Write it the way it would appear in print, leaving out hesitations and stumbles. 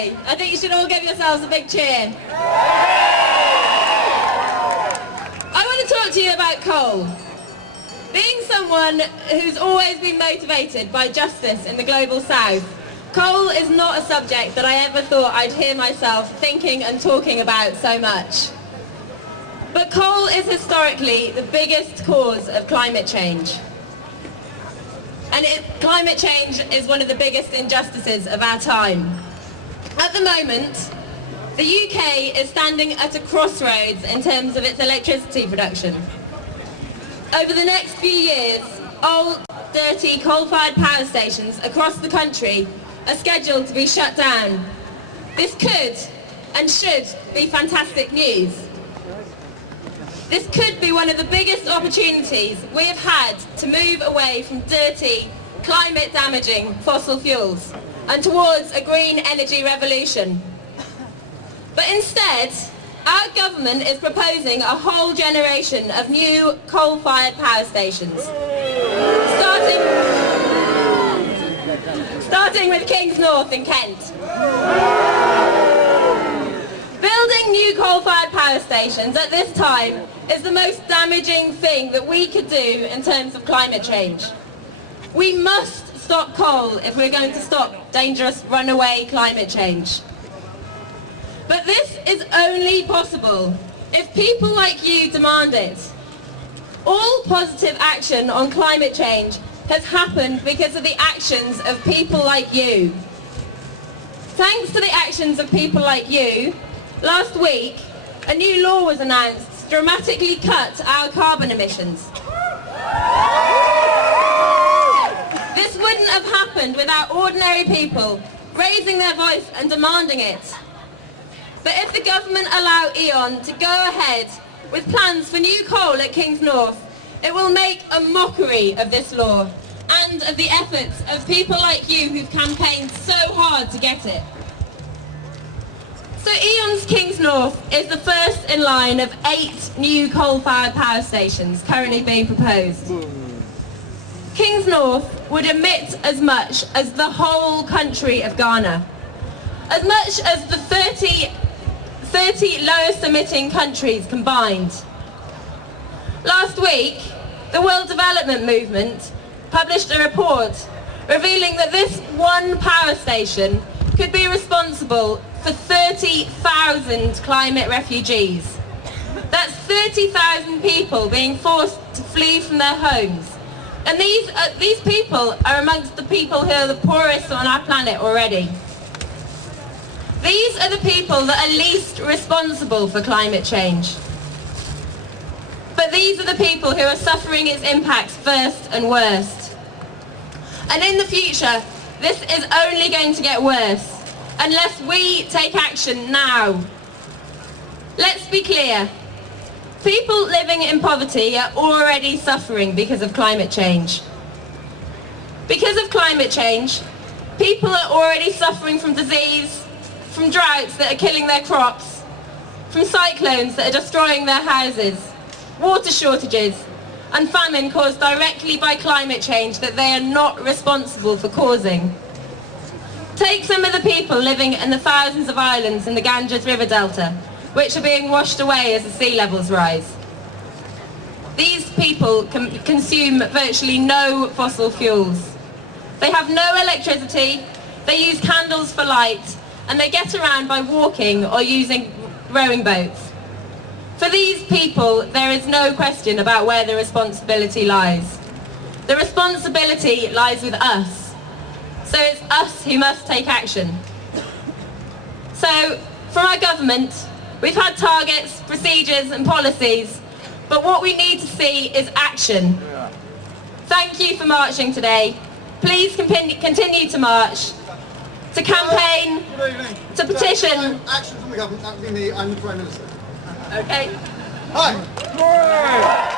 today. I think you should all give yourselves a big cheer. I want to talk to you about coal. Being someone who's always been motivated by justice in the global south, coal is not a subject that I ever thought I'd hear myself thinking and talking about so much. But coal is historically the biggest cause of climate change. And climate change is one of the biggest injustices of our time. At the moment, the UK is standing at a crossroads in terms of its electricity production. Over the next few years, old, dirty, coal-fired power stations across the country are scheduled to be shut down. This could and should be fantastic news. This could be one of the biggest opportunities we have had to move away from dirty, climate-damaging fossil fuels and towards a green energy revolution. But instead, our government is proposing a whole generation of new coal-fired power stations, starting with Kings North in Kent. Building new coal-fired power stations at this time is the most damaging thing that we could do in terms of climate change. We must stop coal if we're going to stop dangerous runaway climate change. But this is only possible if people like you demand it. All positive action on climate change has happened because of the actions of people like you. Thanks to the actions of people like you, last week a new law was announced to dramatically cut our carbon emissions. This wouldn't have happened without ordinary people raising their voice and demanding it. But if the government allow E.ON to go ahead with plans for new coal at Kings North, it will make a mockery of this law and of the efforts of people like you who've campaigned so hard to get it. So E.ON's Kings North is the first in line of 8 new coal-fired power stations currently being proposed. Kings North would emit as much as the whole country of Ghana, as much as the 30 lowest emitting countries combined. Last week, the World Development Movement published a report revealing that this one power station could be responsible for 30,000 climate refugees. That's 30,000 people being forced to flee from their homes. And these people are amongst the people who are the poorest on our planet already. These are the people that are least responsible for climate change. But these are the people who are suffering its impacts first and worst. And in the future, this is only going to get worse unless we take action now. Let's be clear. People living in poverty are already suffering because of climate change. Because of climate change, people are already suffering from disease, from droughts that are killing their crops, from cyclones that are destroying their houses, water shortages, and famine caused directly by climate change that they are not responsible for causing. Take some of the people living in the thousands of islands in the Ganges River Delta, which are being washed away as the sea levels rise. These people consume virtually no fossil fuels. They have no electricity, they use candles for light, and they get around by walking or using rowing boats. For these people, there is no question about where the responsibility lies. The responsibility lies with us. So it's us who must take action. So, from our government, we've had targets, procedures and policies, but what we need to see is action. Thank you for marching today. Please continue to march, to campaign, to petition. Action from the government, that would be me, I'm the Prime Minister. Okay. Hi.